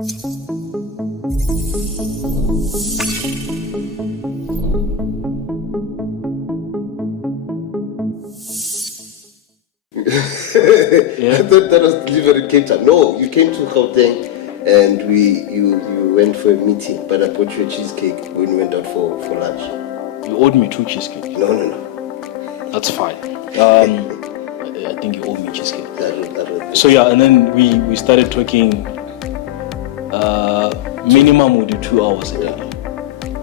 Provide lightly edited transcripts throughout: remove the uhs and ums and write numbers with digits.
Yeah. I thought that was delivered in Cape Town. No, you came to Gauteng and you went for a meeting, but I bought you a cheesecake when we went out for lunch. You owed me 2 cheesecakes. No. That's fine. I think you owe me cheesecake. That was. So yeah, and then we started talking. Minimum we do 2 hours a day.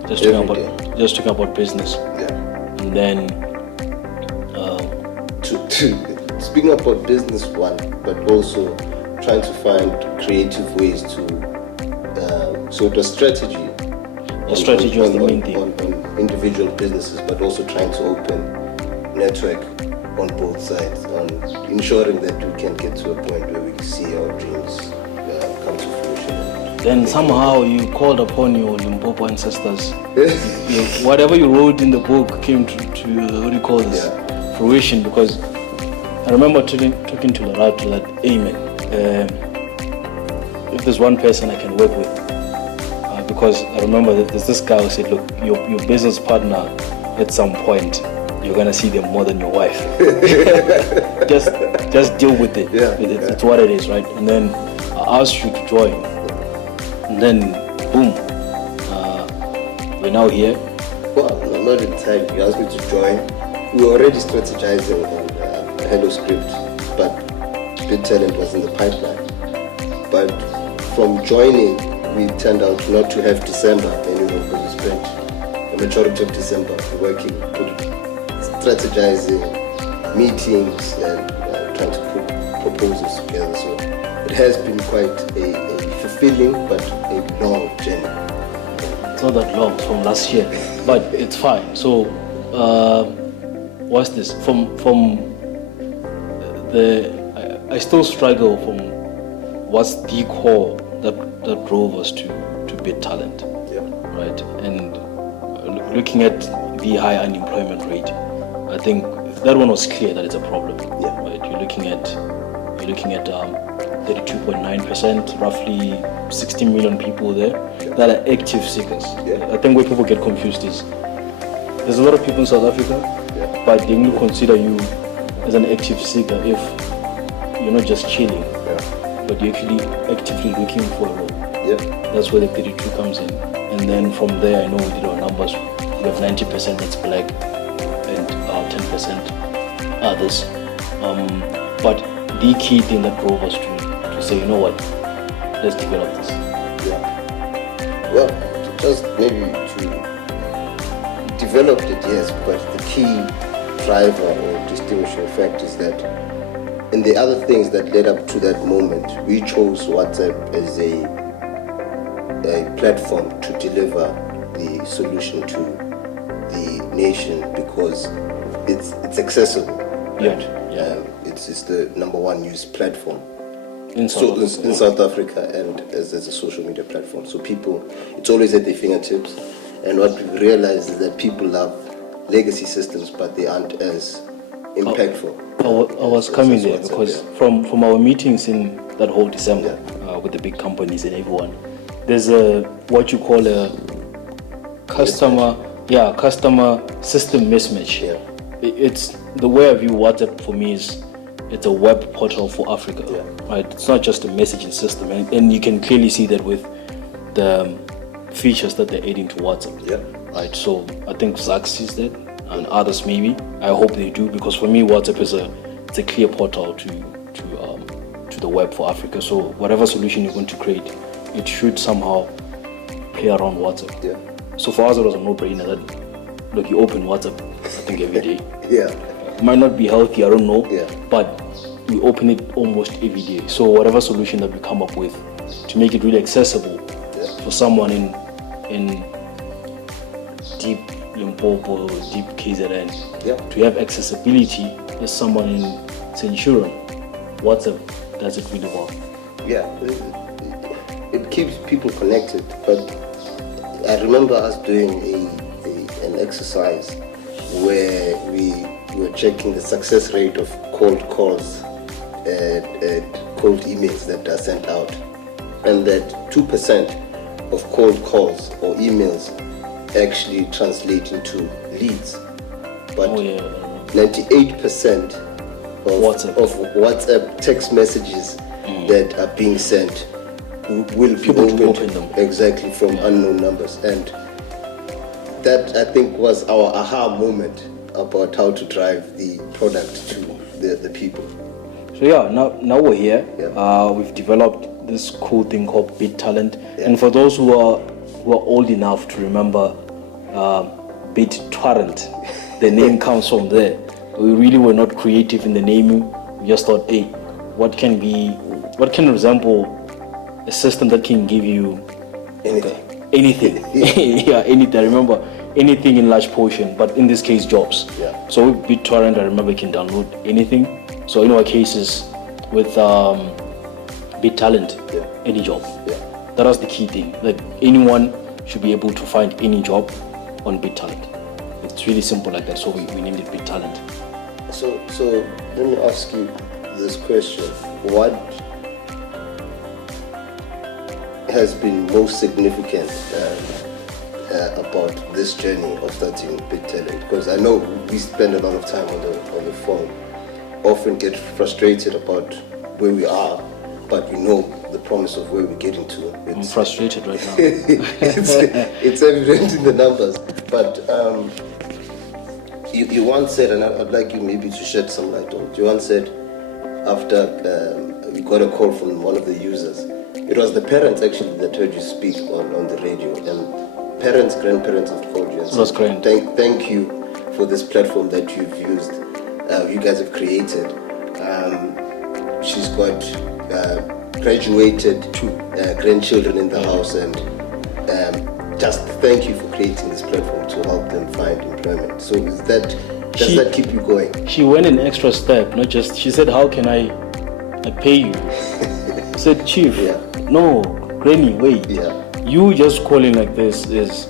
Just talking about business. Yeah. And then speaking about business one, but also trying to find creative ways to so the strategy. The strategy was the main thing on individual businesses, but also trying to open network on both sides, on ensuring that we can get to a point where we can see our dreams come to fruition. Then somehow you called upon your Limpopo ancestors. Whatever you wrote in the book came to what do you call this? Yeah. Fruition, because I remember talking to Larato that, hey man, if there's one person I can work with, because I remember that there's this guy who said, look, your business partner at some point, you're gonna see them more than your wife. just deal with it. Yeah, it's what it is, right? And then I asked you to join. And then, boom, we're now here. Well, not in time. You asked me to join. We were already strategizing on Hello Script, but Big Talent was in the pipeline. But from joining, we turned out not to have December anymore, because we spent the majority of December working, strategizing, meetings, and trying to put proposals together. So it has been quite a fulfilling but a long journey. It's not that long, from last year, but it's fine. So, what's this? I still struggle from what's the core that drove us to Big Talent, right? And looking at the high unemployment rate, I think that one was clear that it's a problem. Yeah. Right? You're looking at 32.9%, roughly 60 million people there that are active seekers. Yeah. I think where people get confused is there's a lot of people in South Africa, but they only consider you as an active seeker if you're not just chilling, but you're actually actively looking for a role. That's where the 32 comes in. And then from there, I know we did our numbers. We have 90% that's black and 10% others. But the key thing that drove us to say, you know what, let's develop this. Well, just maybe to develop it, yes, but the key driver or distinguishing fact is that in the other things that led up to that moment, we chose WhatsApp as a platform to deliver the solution to the nation because it's accessible. Right? It's the number one used platform in South Africa and as a social media platform. So people, it's always at their fingertips. And what we realized is that people love legacy systems, but they aren't as impactful. I was coming there because from our meetings in that whole December with the big companies and everyone, there's what you call a customer system mismatch. It's the way I view WhatsApp for me is it's a web portal for Africa, right? It's not just a messaging system, and you can clearly see that with the features that they're adding to WhatsApp, right? So I think Zach sees that, and others maybe. I hope they do, because for me WhatsApp is a clear portal to the web for Africa. So whatever solution you're going to create, it should somehow play around WhatsApp. So for us it was a no-brainer that look, you open WhatsApp I think every day. It might not be healthy, I don't know, but we open it almost every day. So whatever solution that we come up with to make it really accessible for someone in deep Limpopo, deep KZN, to have accessibility as someone in Centurion, WhatsApp does it really well. It keeps people connected, but I remember us doing an exercise where we were checking the success rate of cold calls and cold emails that are sent out. and that 2% of cold calls or emails actually translate into leads. But 98% of WhatsApp text messages that are being sent will be opened them. Exactly, from unknown numbers. And that, I think, was our aha moment about how to drive the product to the people. So now we're here. We've developed this cool thing called BitTalent. And for those who are old enough to remember BitTorrent, the name comes from there. We really were not creative in the naming. We just thought, hey, what can resemble a system that can give you anything. Anything. Anything. I remember anything in large portion, but in this case, jobs. So with BitTorrent, I remember you can download anything. So in our cases, with BitTalent, any job. That was the key thing. That anyone should be able to find any job on BitTalent. It's really simple like that. So we named it BitTalent. So let me ask you this question: what has been most significant about this journey of starting BitTalent? Because I know we spend a lot of time on the phone, often get frustrated about where we are, but we know the promise of where we're getting to. I'm frustrated right now. it's evident in the numbers. But you once said, and I'd like you maybe to shed some light on it. You once said, after you got a call from one of the users, it was the parents actually that heard you speak on the radio, and grandparents have called you and said, thank you for this platform that you've used, you guys have created. She's got graduated grandchildren in the house, and just thank you for creating this platform to help them find employment. So does that keep you going? She went an extra step, not just, she said, how can I pay you? I said, Chief, no, Granny, wait. You just calling like this is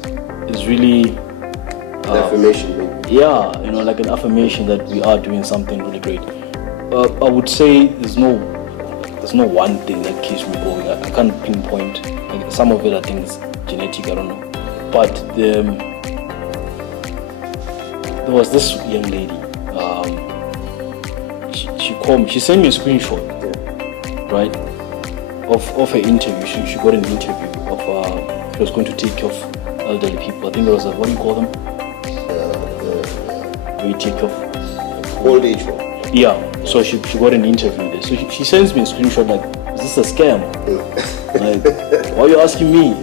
really an affirmation, maybe. Like an affirmation that we are doing something really great. I would say there's no one thing that keeps me going. I can't pinpoint. Like, some of it I think is genetic, I don't know. But there was this young lady. She called me. She sent me a screenshot, right, of her interview. She got an interview of she was going to take care of elderly people. I think there was what do you call them? Where you take care of old age home. So she got an interview there. So she sends me a screenshot like, is this a scam? Like, why are you asking me?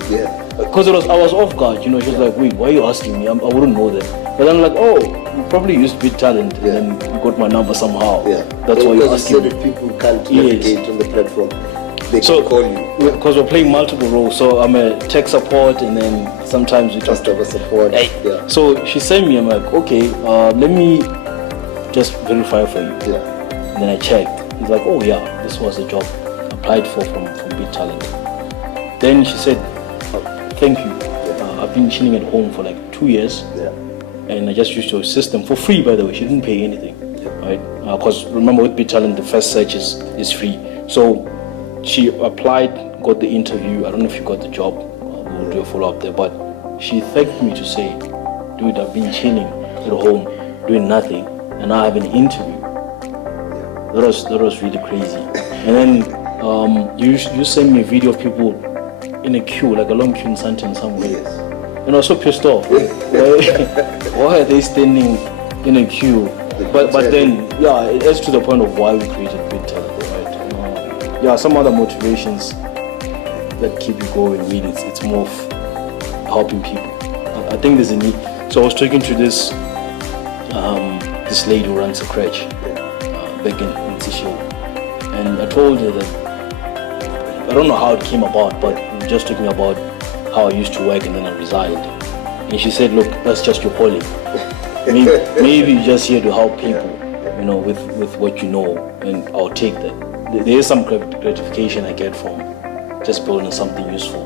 Because I was off guard, She was like, wait, why are you asking me? I wouldn't know that. But I'm like, oh, you probably used BitTalent and you got my number somehow. That's why you're asking me. Because people can't navigate on the platform, they can call you. Because we're playing multiple roles. So I'm a tech support, and then sometimes we customer support. So she sent me, I'm like, okay, let me just verify for you. And then I checked. He's like, oh yeah, this was a job applied for from BitTalent. Then she said, thank you. I've been chilling at home for like 2 years. And I just used your system for free, by the way. She didn't pay anything, right? Because remember, with BitTalent, the first search is free. So she applied, got the interview. I don't know if you got the job. We'll do a follow-up there. But she thanked me to say, dude, I've been chilling at home, doing nothing, and now I have an interview. That was really crazy. And then you sent me a video of people in a queue, like a long queue in Santon somewhere. And I was so pissed off. Why are they standing in a queue? But then, it adds to the point of why we created BitTalent, right? Some other motivations that keep you going, really, it's more of helping people. I think there's a need. So I was talking to this lady who runs a crèche back in Tisho, and I told her that I don't know how it came about, but we were just talking about how I used to work and then I resigned. And she said, look, that's just your calling. Maybe you're just here to help people, with what you know, and I'll take that. There is some gratification I get from just building something useful.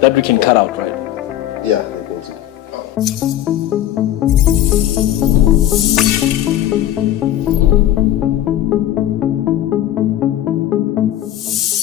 That we can cut out, right? Yeah. I think so. you.